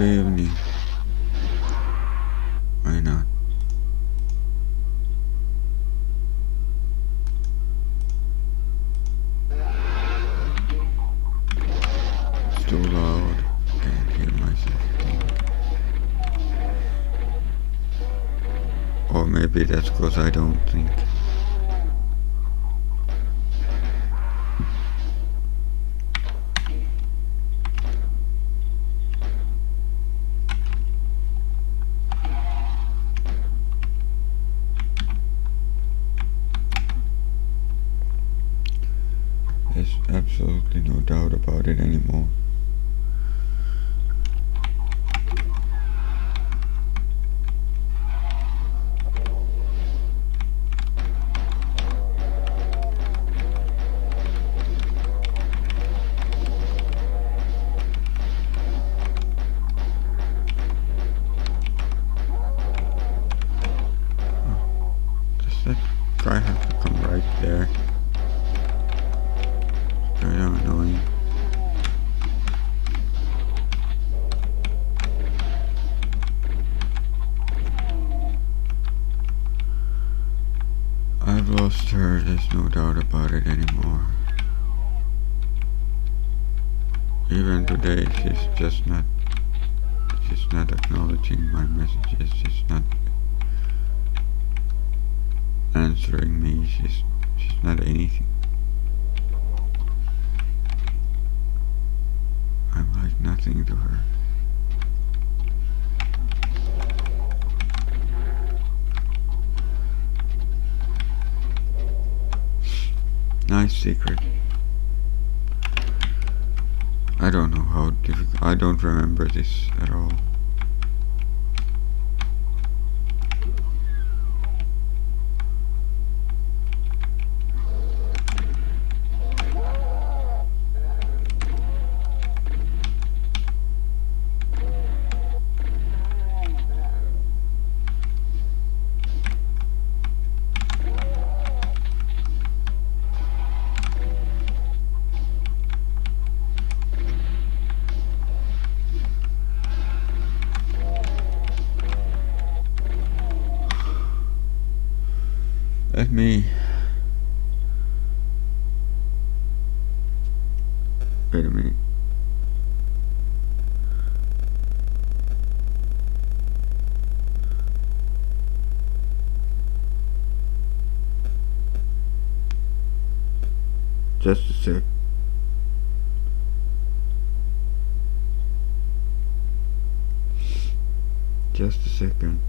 Good evening. Why not? It's too loud. Can't hear myself think. Or maybe that's because I don't think. There's absolutely no doubt about it anymore. Does that guy have to come right there? It's kind of annoying. I've lost her, there's no doubt about it anymore. Even today, she's not acknowledging my messages, she's not answering me, she's not anything. I'm like nothing to her. Nice secret. I don't know how difficult. I don't remember this at all. Let me. Wait a minute. Just a sec. Just a second.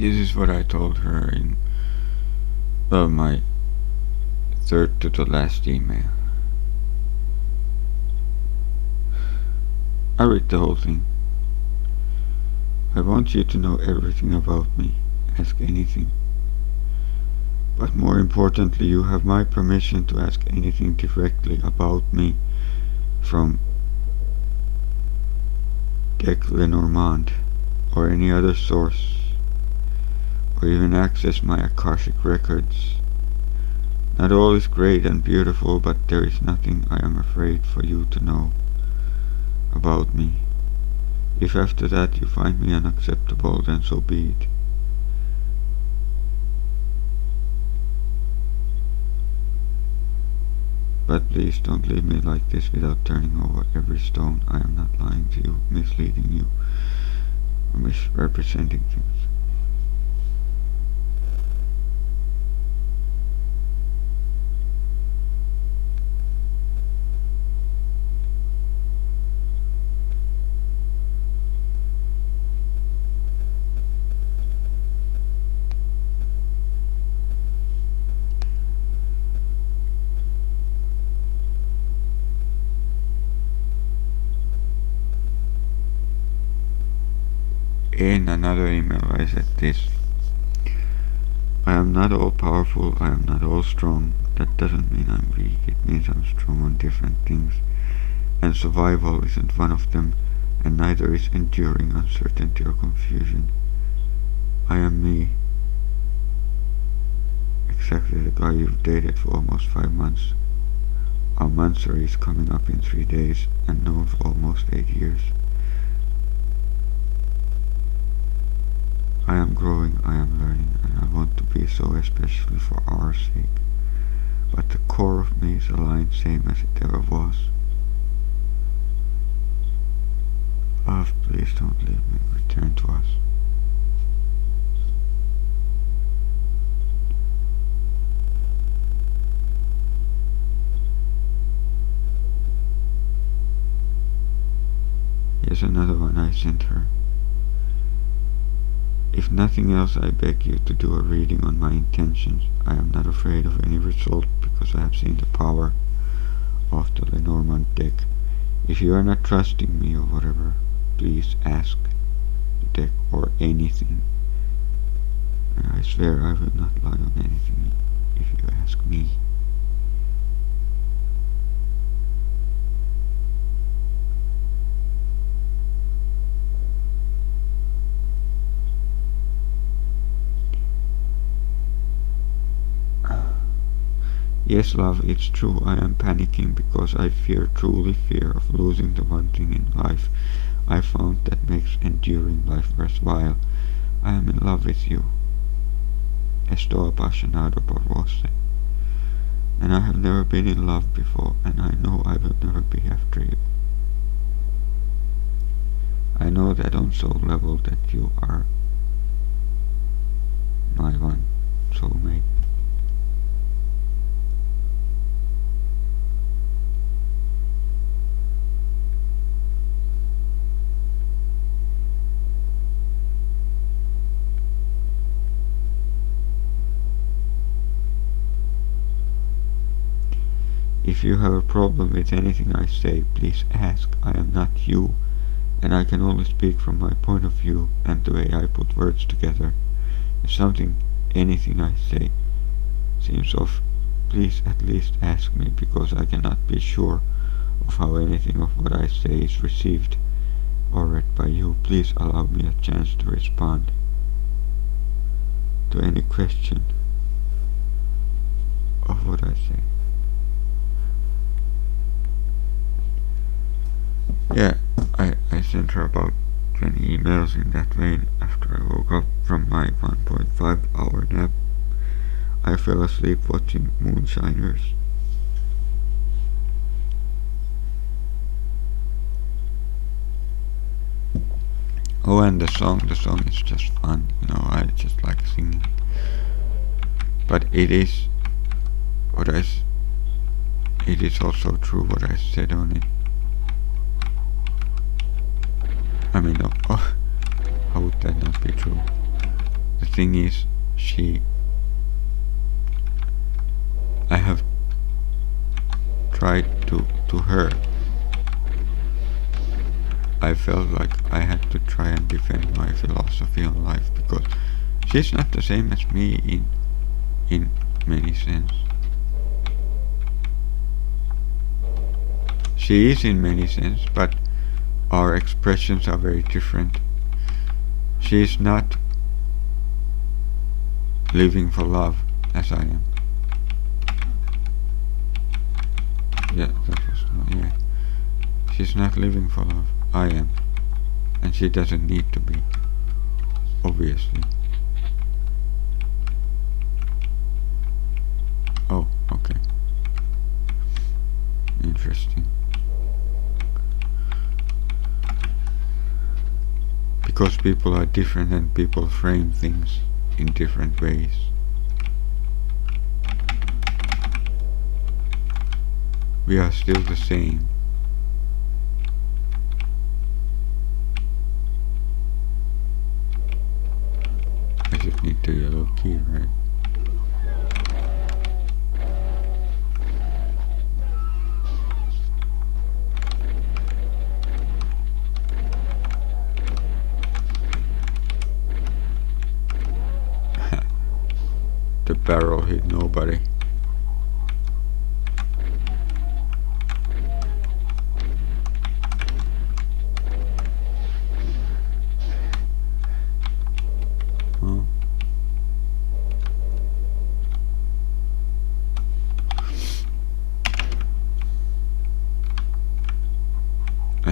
This is what I told her in my third to the last email. I read the whole thing. I want you to know everything about me. Ask anything. But more importantly, you have my permission to ask anything directly about me from Deathless Normand or any other source, or even access my Akashic records. Not all is great and beautiful, but there is nothing I am afraid for you to know about me. If after that you find me unacceptable, then so be it. But please don't leave me like this without turning over every stone. I am not lying to you, misleading you, or misrepresenting things. In another email I said this: I am not all powerful, I am not all strong. That doesn't mean I'm weak, it means I'm strong on different things and survival isn't one of them, and neither is enduring uncertainty or confusion. I am me, exactly the guy you've dated for almost 5 months. Our monthsary is coming up in 3 days, and known for almost 8 years. I am growing, I am learning, and I want to be so, especially for our sake. But the core of me is aligned, same as it ever was. Love, please don't leave me. Return to us. Here's another one I sent her. If nothing else, I beg you to do a reading on my intentions. I am not afraid of any result because I have seen the power of the Lenormand deck. If you are not trusting me or whatever, please ask the deck or anything. And I swear I will not lie on anything if you ask me. Yes, love, it's true, I am panicking because I truly fear of losing the one thing in life I found that makes enduring life worthwhile. I am in love with you. Estoy apasionado por vos. And I have never been in love before, and I know I will never be after you. I know that on soul level that you are my one soulmate. If you have a problem with anything I say, please ask. I am not you, and I can only speak from my point of view and the way I put words together. If anything I say seems off, please at least ask me, because I cannot be sure of how anything of what I say is received or read by you. Please allow me a chance to respond to any question of what I say. Yeah, I sent her about 20 emails in that vein after I woke up from my 1.5 hour nap. I fell asleep watching Moonshiners. Oh, and the song is just fun, I just like singing. But it is also true what I said on it. I mean, how would that not be true? The thing is, I have tried to her. I felt like I had to try and defend my philosophy on life, because she's not the same as me in many sense. She is in many sense, but our expressions are very different. She is not living for love as I am. Yeah, she's not living for love. I am. And she doesn't need to be, obviously. Oh, okay. Interesting. Because people are different and people frame things in different ways. We are still the same. I just need the yellow key, right? The barrel hit nobody.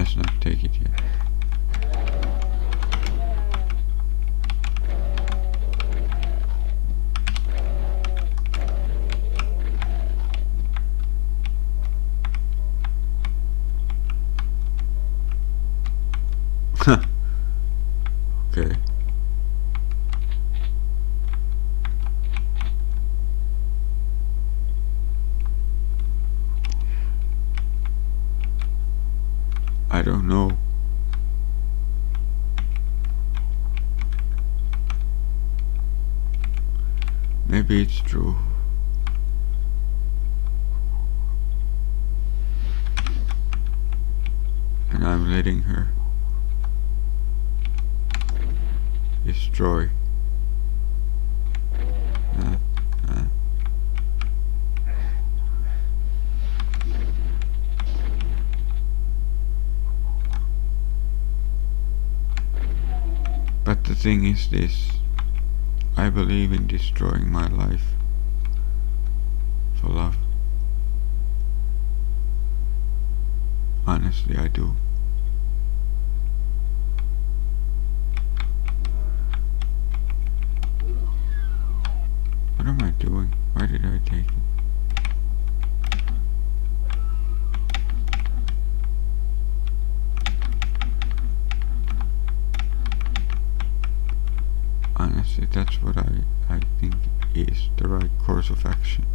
has not taken it yet. Okay. I don't know. Maybe it's true. And I'm letting her destroy. But the thing is this, I believe in destroying my life for love. Honestly, I do. What am I doing? Why did I take it? Honestly, that's what I think is the right course of action.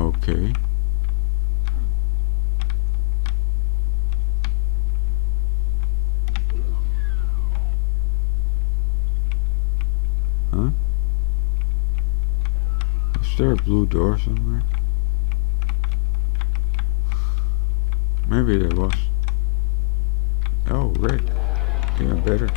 Okay. Huh? Is there a blue door somewhere? Maybe there was. Oh, red. Even better.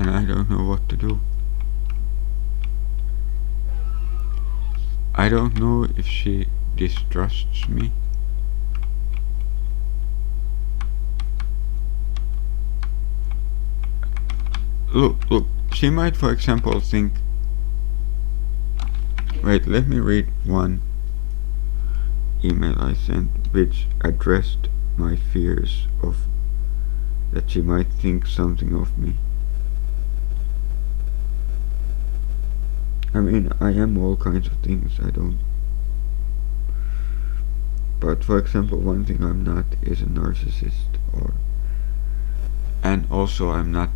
And I don't know what to do. I don't know if she distrusts me. Look, she might, for example, think... Wait, let me read one email I sent, which addressed my fears of that she might think something of me. I mean, I am all kinds of things, I don't... But for example, one thing I'm not is a narcissist, or... And also I'm not...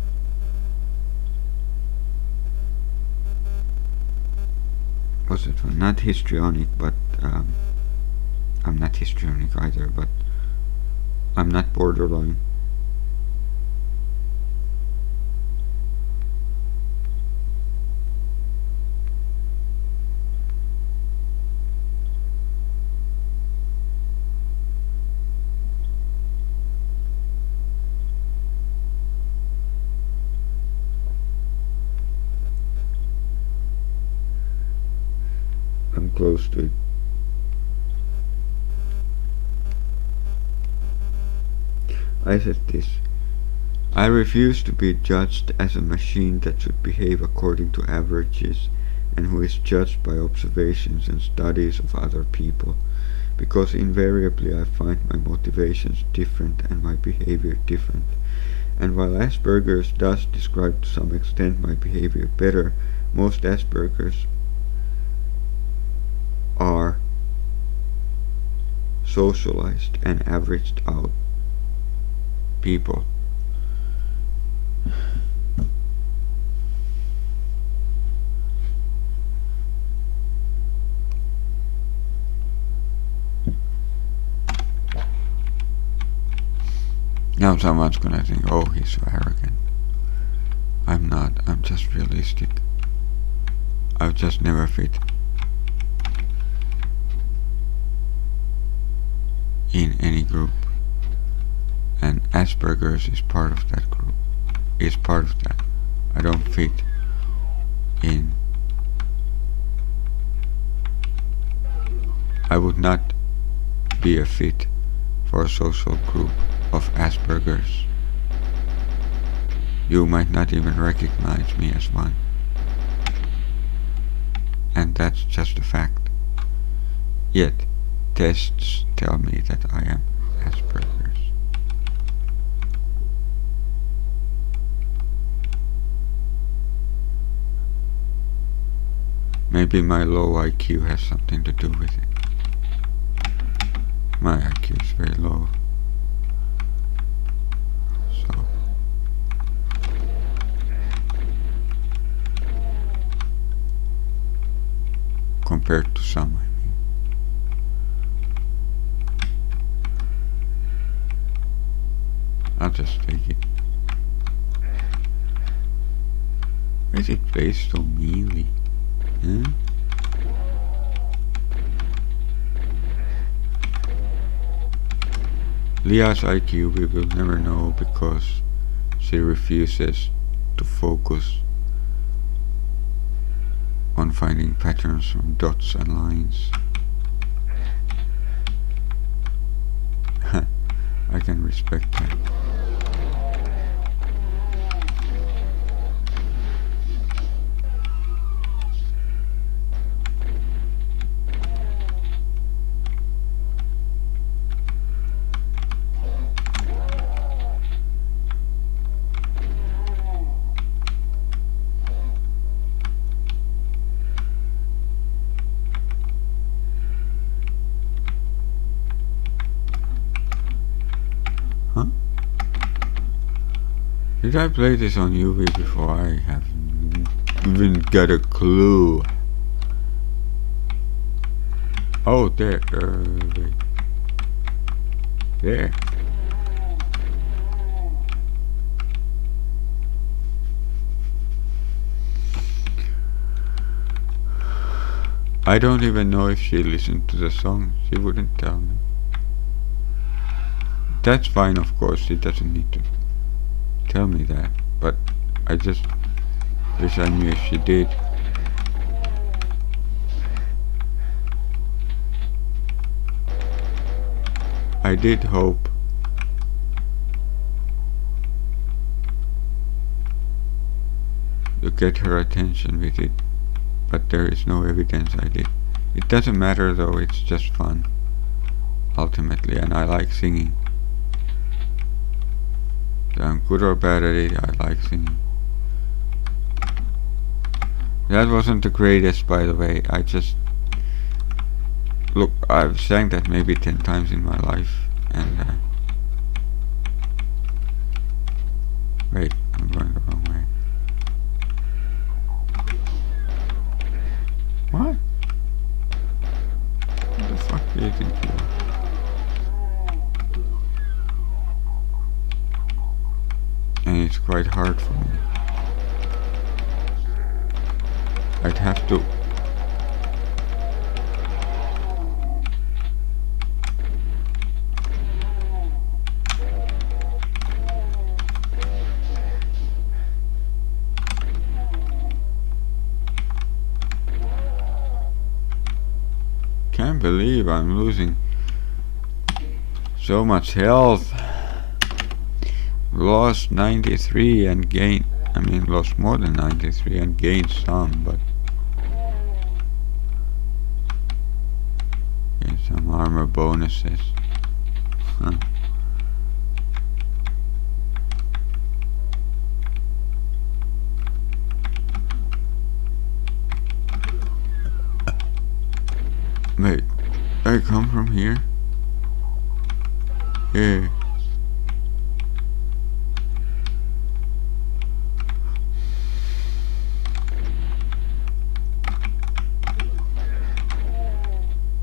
What's it one? Not histrionic, but I'm not histrionic either, but I'm not borderline. I'm close to it. I said this. I refuse to be judged as a machine that should behave according to averages and who is judged by observations and studies of other people, because invariably I find my motivations different and my behavior different. And while Asperger's does describe to some extent my behavior better, most Asperger's are socialized and averaged out people. Now someone's gonna think, oh, he's so arrogant. I'm not, I'm just realistic. I've just never fit in any group, and Asperger's is part of that group, is part of that. I don't fit. in. I would not be a fit for a social group of Asperger's. You might not even recognize me as one. And that's just a fact. Yet, tests tell me that I am Asperger's. Maybe my low IQ has something to do with it. My IQ is very low. So, compared to some, I mean. I'll just take it. Why is it placed so meanly? Huh? Leah's IQ we will never know because she refuses to focus on finding patterns from dots and lines. I can respect that. Huh? Did I play this on UV before? I haven't even got a clue. Oh, there. Wait. There. I don't even know if she listened to the song. She wouldn't tell me. That's fine, of course. She doesn't need to tell me that. But I just wish I knew if she did. I did hope to get her attention with it, but there is no evidence I did. It doesn't matter though, it's just fun, ultimately, and I like singing. If I'm good or bad at it, I like singing. That wasn't the greatest, by the way. I just... Look, I've sang that maybe 10 times in my life, and wait, I'm going the wrong way. What? What the fuck do you think you are? And it's quite hard for me. I'd have to... Can't believe I'm losing so much health. Lost 93 and gained, lost more than 93 and gained some, but gained some armor bonuses. Huh. Wait, I come from here? Yeah.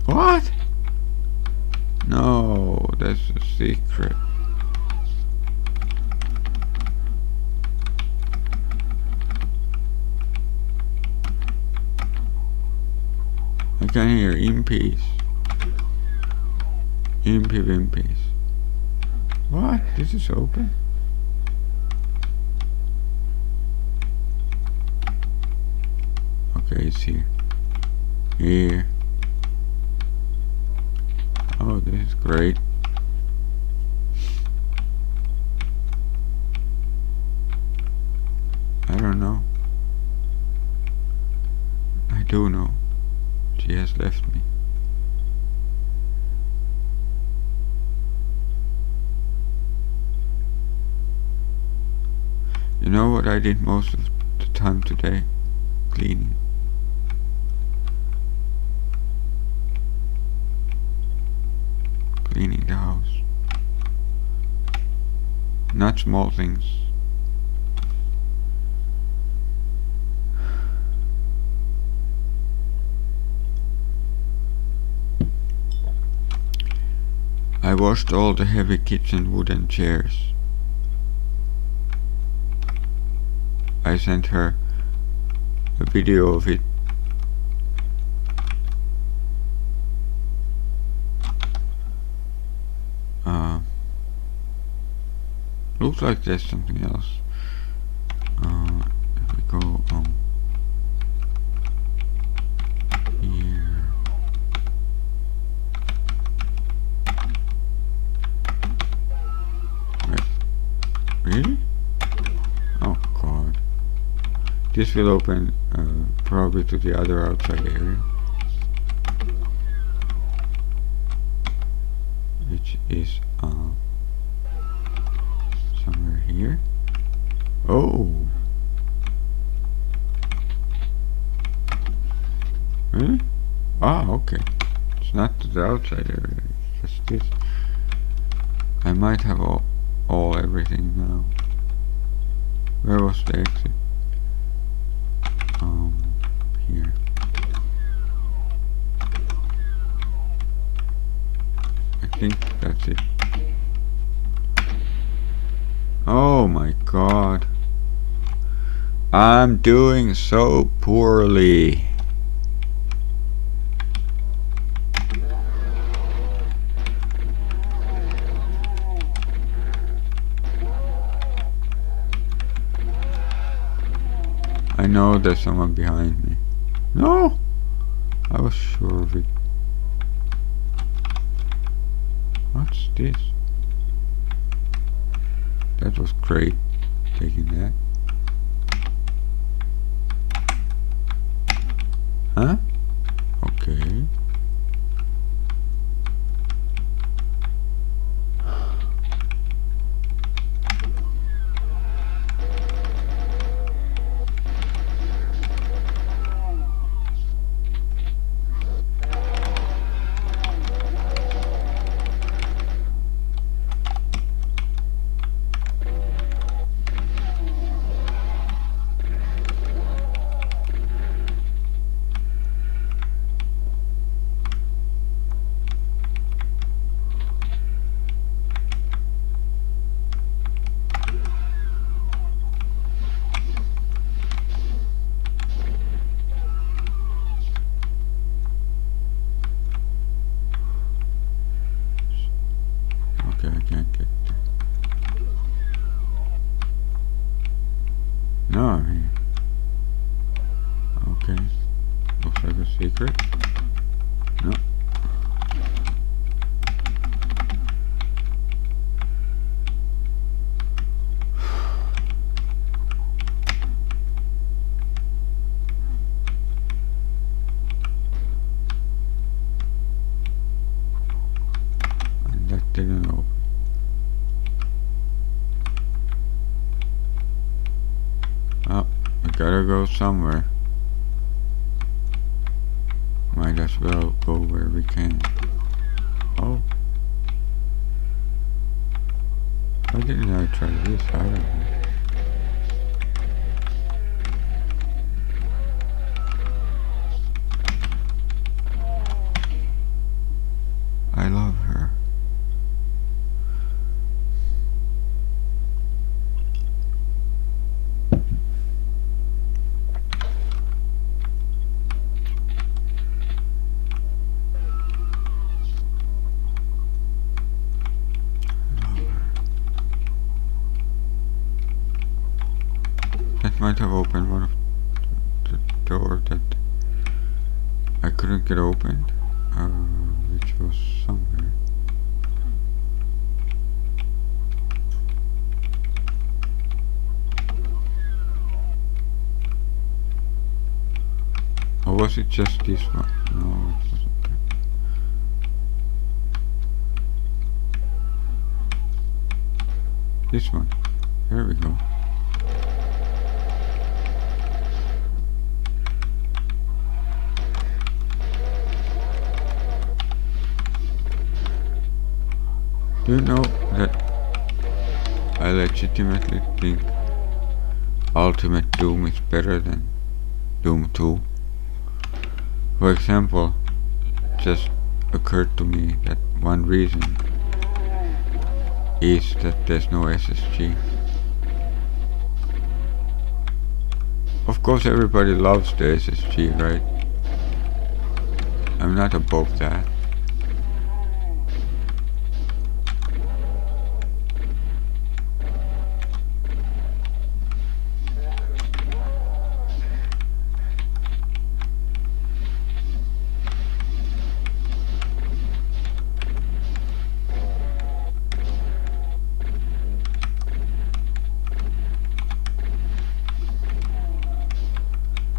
What? No, that's a secret. I can hear impies. Impy Vimpies. What? This is open? Okay, it's here. Here. Oh, this is great. I don't know. I do know. She has left me. You know what I did most of the time today? Cleaning. Cleaning the house. Not small things. I washed all the heavy kitchen wooden chairs. I sent her a video of it. Looks like there's something else. If we go here. Wait. Really? Oh god. This will open probably to the other outside area, which is somewhere here. Oh, really? Ah, okay. It's not to the outside area. It's just this. I might have all everything now. Where was the exit? Here. I think that's it. Oh my god. I'm doing so poorly. I know there's someone behind me. No! I was sure of it. What's this? That was great, taking that. Huh? Okay. Okay, I can't get there. No, I'm here. Okay. Looks like a secret. No. And that didn't open. Oh, we gotta go somewhere. Might as well go where we can. Oh. Why didn't I try this? I don't know. I love her. That might have opened one of the door that I couldn't get opened, which was somewhere. Or was it just this one? No, it wasn't that. This one. There we go. Do you know that I legitimately think Ultimate Doom is better than Doom 2? For example, just occurred to me that one reason is that there's no SSG. Of course everybody loves the SSG, right? I'm not above that.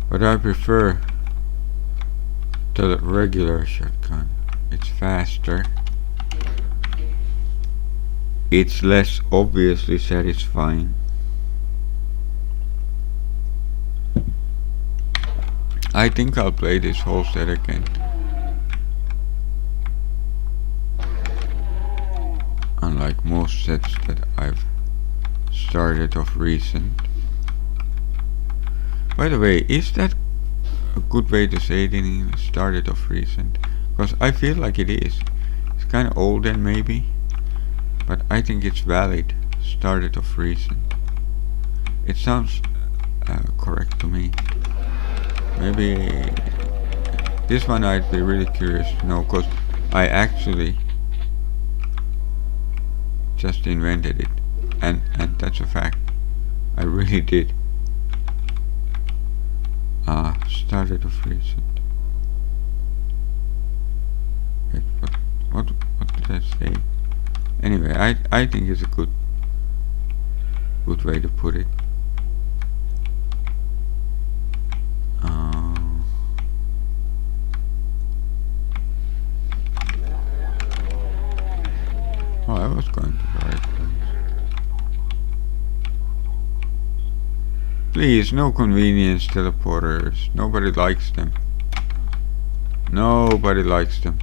But I prefer the regular shotgun. It's faster. It's less obviously satisfying. I think I'll play this whole set again. Unlike most sets that I've started of recent. By the way, is that a good way to say it in English? Started of recent? Because I feel like it is. It's kind of old then maybe, but I think it's valid. Started of recent. It sounds correct to me. Maybe this one I'd be really curious to know, because I actually just invented it, and that's a fact. I really did. Started of recent. Wait, what did I say? Anyway, I think it's a good way to put it. Oh, I was going to the right place. Please, no convenience teleporters. Nobody likes them. Nobody likes them.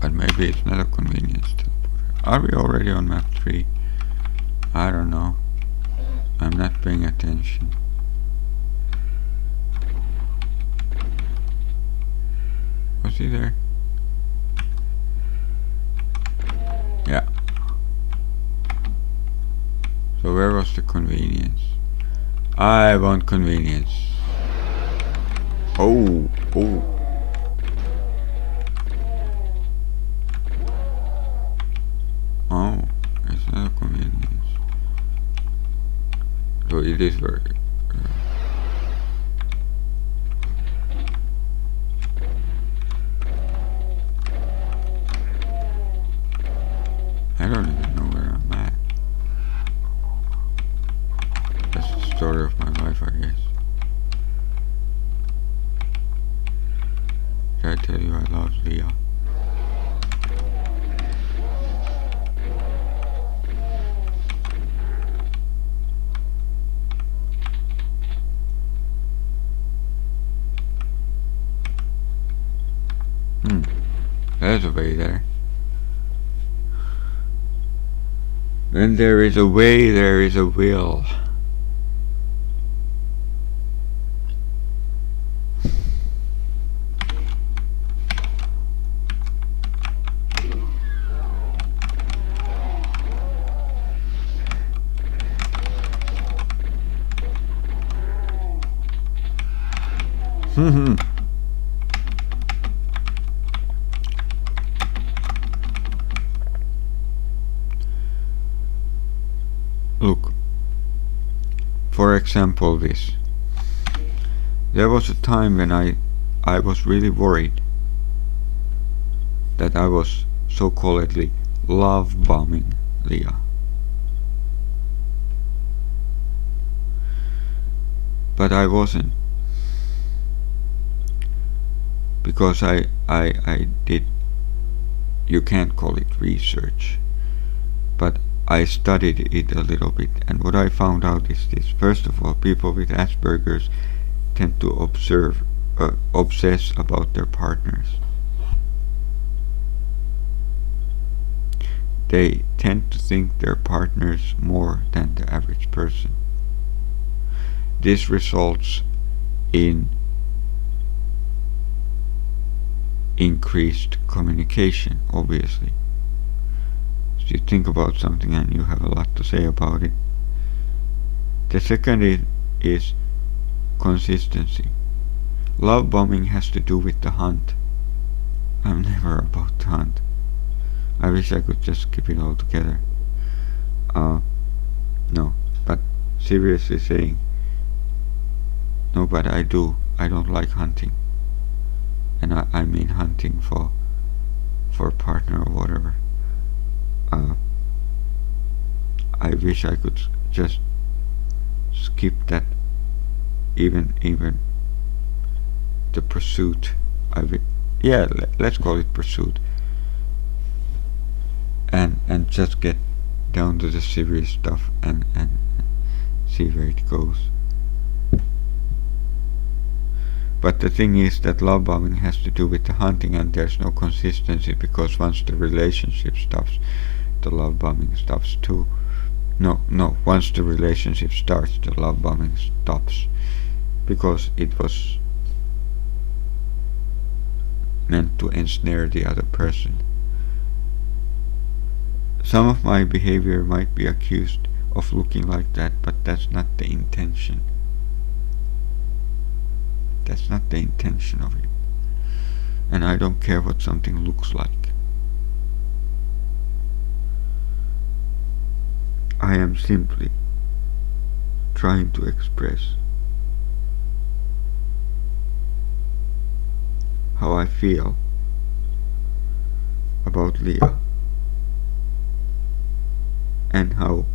But maybe it's not a convenience teleporter. Are we already on map 3? I don't know. I'm not paying attention. Was he there? Yeah. So where was the convenience? I want convenience. Oh. Oh, it's not a convenience. So it is very... I don't even know where I'm at. That's the story of my life, I guess. Did I tell you I love Leah? There's a way there. When there is a way, there is a will. For example, this. There was a time when I was really worried that I was so-calledly love bombing Leah. But I wasn't, because I did, you can't call it research, but I studied it a little bit, and what I found out is this. First of all, people with Asperger's tend to obsess about their partners. They tend to think their partners more than the average person. This results in increased communication, obviously. So you think about something and you have a lot to say about it. The second is consistency. Love bombing has to do with the hunt. I'm never about to hunt. I wish I could just skip it all together. No, but seriously saying, no, but I don't like hunting. And I mean hunting for a partner or whatever. I wish I could just skip that, even the pursuit. Let's call it pursuit. And just get down to the serious stuff and see where it goes. But the thing is that love bombing has to do with the hunting, and there's no consistency, because once the relationship stops, the love bombing stops too. No, once the relationship starts, the love bombing stops, because it was meant to ensnare the other person. Some of my behavior might be accused of looking like that, but that's not the intention. That's not the intention of it. And I don't care what something looks like. I am simply trying to express how I feel about Leah, and how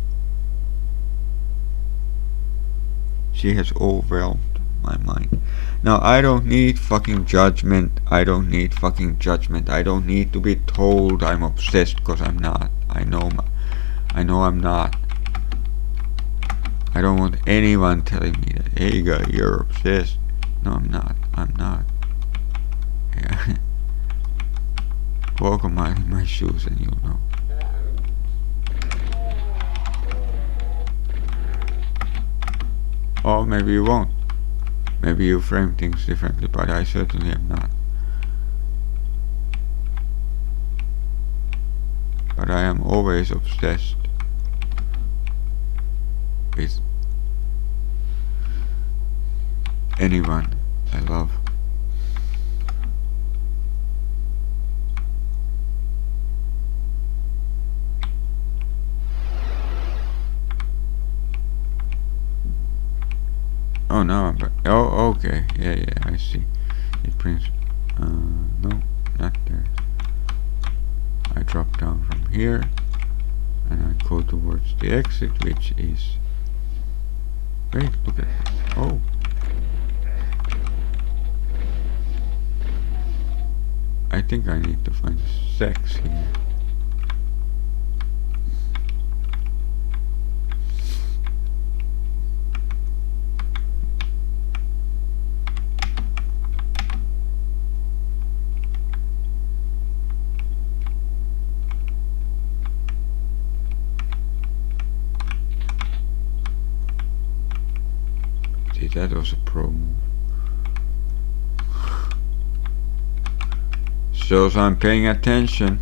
she has overwhelmed my mind. Now, I don't need fucking judgment. I don't need to be told I'm obsessed, because I'm not. I know I'm not. I don't want anyone telling me that, hey guy, you're obsessed. No, I'm not. Yeah. Walk a mile in my shoes and you'll know. Or maybe you won't. Maybe you frame things differently, but I certainly am not. But I am always obsessed with anyone I love. Oh, now I'm back. Oh, okay. Yeah, I see. It brings... no, not there. I drop down from here, and I go towards the exit, which is... Wait, look at this. Oh. I think I need to find sex here. See, that was a pro move. Shows I'm paying attention.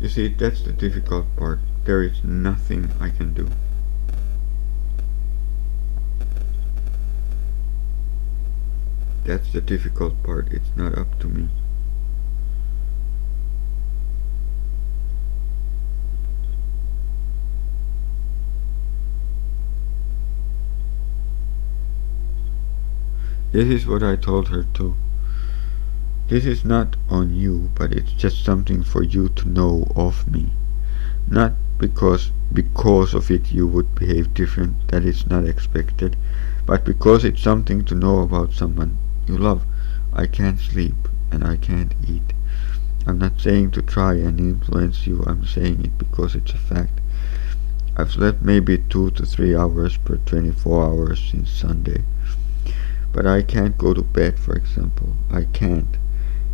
You see, that's the difficult part. There is nothing I can do. That's the difficult part. It's not up to me. This is what I told her too. This is not on you, but it's just something for you to know of me. Not because of it you would behave different, that is not expected, but because it's something to know about someone you love. I can't sleep and I can't eat. I'm not saying to try and influence you, I'm saying it because it's a fact. I've slept maybe 2 to 3 hours per 24 hours since Sunday. But I can't go to bed, for example. I can't.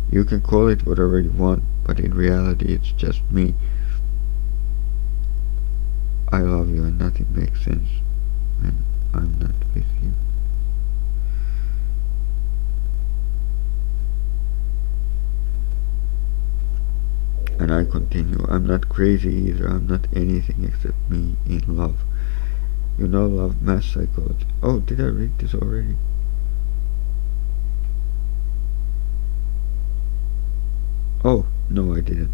You can call it whatever you want, but in reality it's just me. I love you and nothing makes sense when I'm not with you. And I continue, I'm not crazy either, I'm not anything except me in love. You know love, mass psychology. Oh, did I read this already? Oh, no I didn't.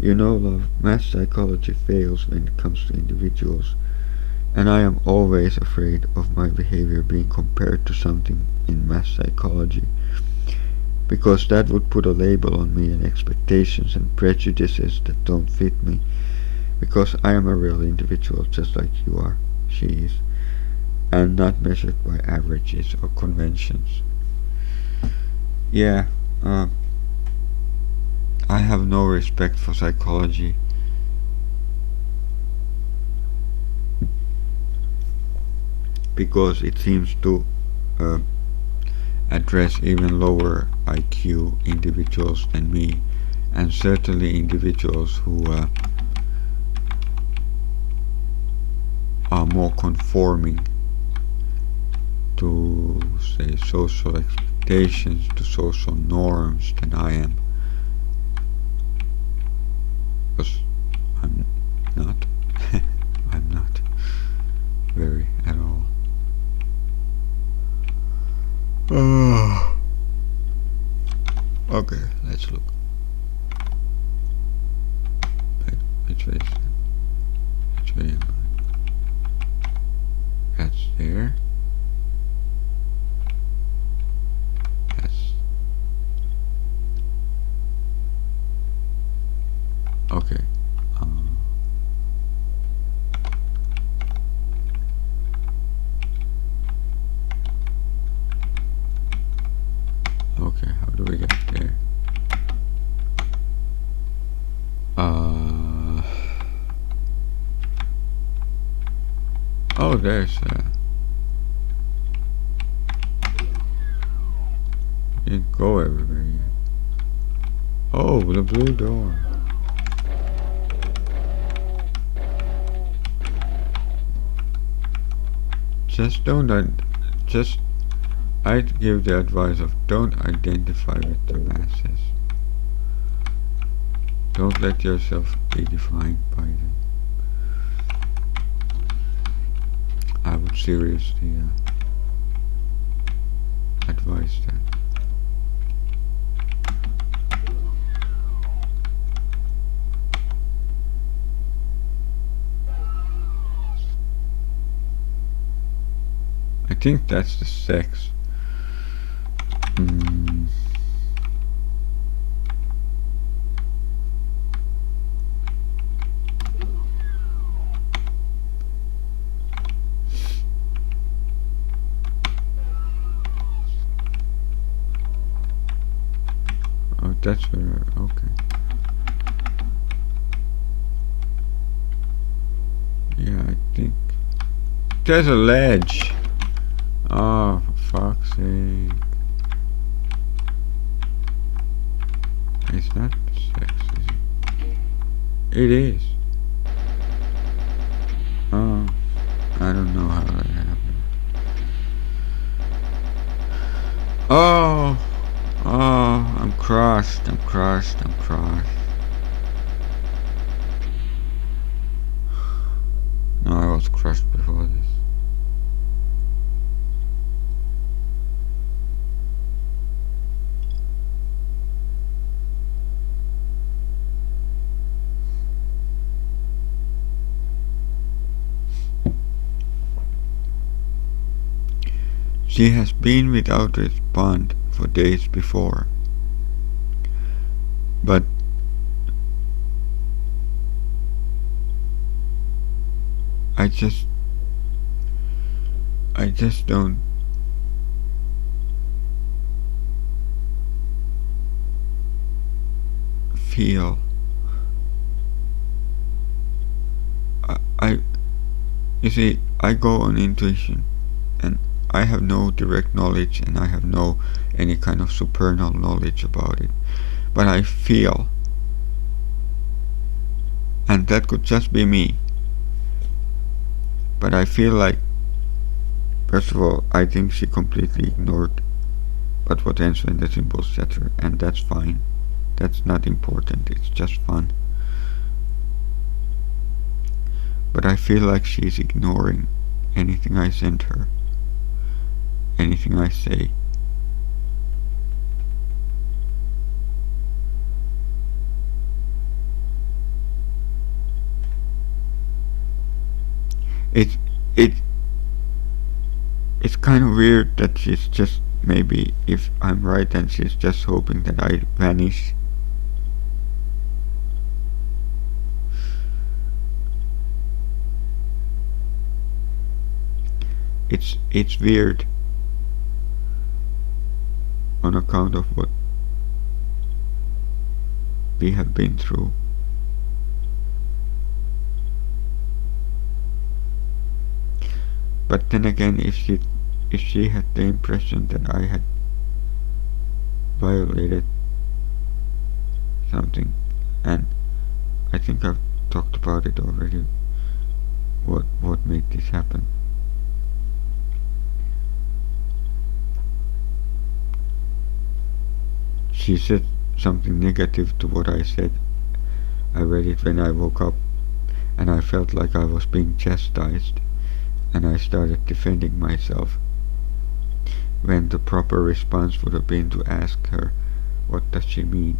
You know love, mass psychology fails when it comes to individuals. And I am always afraid of my behavior being compared to something in mass psychology. Because that would put a label on me and expectations and prejudices that don't fit me. Because I am a real individual just like you are, she is, and not measured by averages or conventions. Yeah, I have no respect for psychology. Because it seems to address even lower IQ individuals than me, and certainly individuals who are more conforming to, say, social expectations, to social norms than I am. Because I'm not. I'm not very at all. Okay, let's look. Which way is that? Which way am I? That's there. That's... Okay. Okay, how do we get there? Oh, there's you didn't go everywhere yet. Oh, the blue door. Just don't, just, I'd give the advice of don't identify with the masses. Don't let yourself be defined by them. I would seriously advise that. I think that's the sex. Oh, that's where, okay. Yeah, I think there's a ledge. Oh, for fuck's sake. It's not sex, is it? It is. Oh, I don't know how that happened. Oh, I'm crushed. was crushed before this. She has been without respond for days before, but I just don't feel. I you see, I go on intuition, and I have no direct knowledge, and I have no any kind of supernal knowledge about it, but I feel, and that could just be me. But I feel like, first of all, I think she completely ignored but what ends when the symbols shatter, and that's fine. That's not important, it's just fun. But I feel like she's ignoring anything I send her, anything I say. It's it it's kind of weird that she's just, maybe if I'm right, and she's just hoping that I vanish. It's weird on account of what we have been through. But then again, if she had the impression that I had violated something, and I think I've talked about it already, what made this happen. She said something negative to what I said. I read it when I woke up, and I felt like I was being chastised, and I started defending myself, when the proper response would have been to ask her, what does she mean?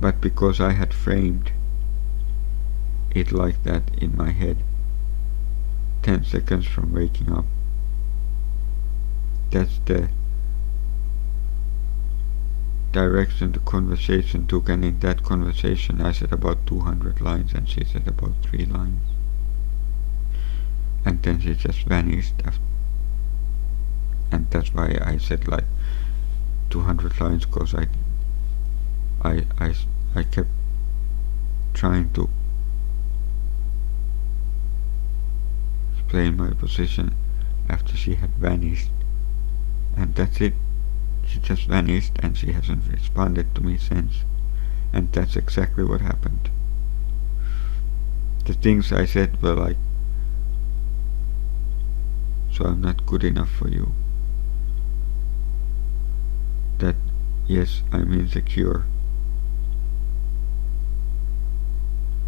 But because I had framed it like that in my head, 10 seconds from waking up, that's the direction the conversation took, and in that conversation I said about 200 lines and she said about 3 lines. And then she just vanished after, and that's why I said like 200 lines, because I kept trying to explain my position after she had vanished, and that's it. She just vanished, and she hasn't responded to me since, and that's exactly what happened. The things I said were like, so I'm not good enough for you, that yes, I'm insecure,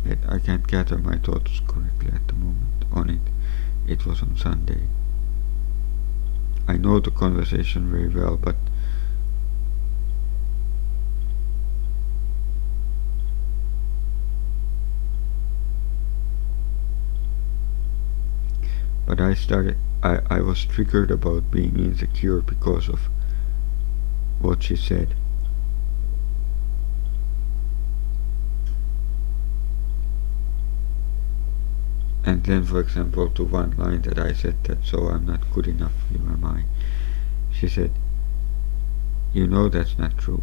that I can't gather my thoughts correctly at the moment on it. It was on Sunday. I know the conversation very well, but I was triggered about being insecure because of what she said. And then, for example, to one line that I said, that so I'm not good enough for you, am I? She said, you know that's not true.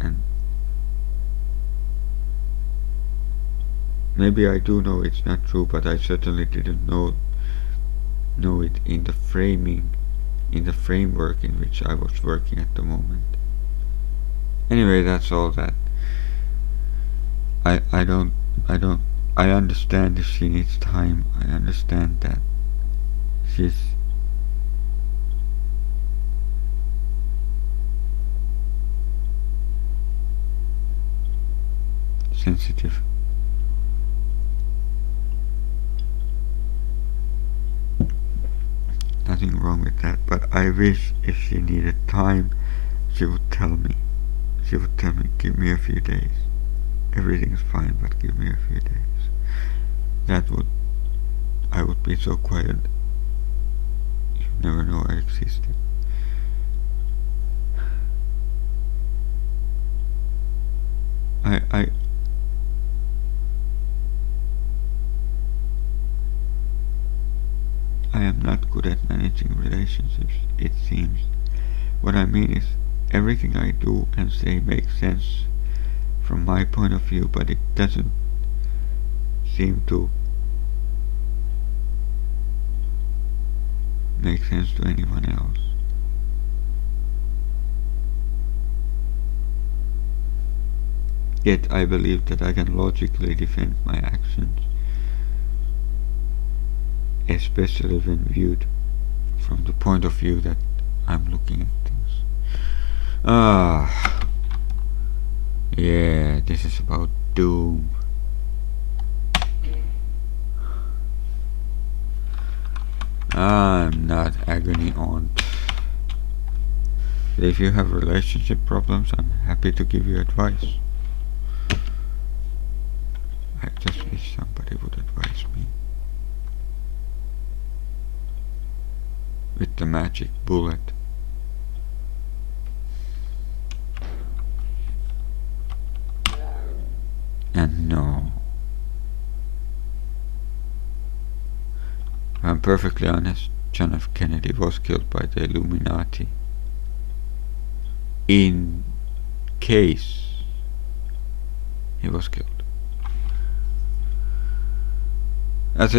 And maybe I do know it's not true, but I certainly didn't know it in the framing, in the framework in which I was working at the moment. Anyway, that's all that. I understand if she needs time. I understand that she's sensitive. Nothing wrong with that, but I wish if she needed time, she would tell me. She would tell me, give me a few days. Everything's fine, but give me a few days. I would be so quiet. You'd never know I existed. I am not good at managing relationships, it seems. What I mean is, everything I do and say makes sense from my point of view, but it doesn't seem to make sense to anyone else. Yet I believe that I can logically defend my actions, especially when viewed from the point of view that I'm looking at things. Yeah, this is about doom. I'm not agony aunt. If you have relationship problems, I'm happy to give you advice. I just wish somebody would advise me with the magic bullet. And no, if I'm perfectly honest, John F. Kennedy was killed by the Illuminati. In case he was killed. As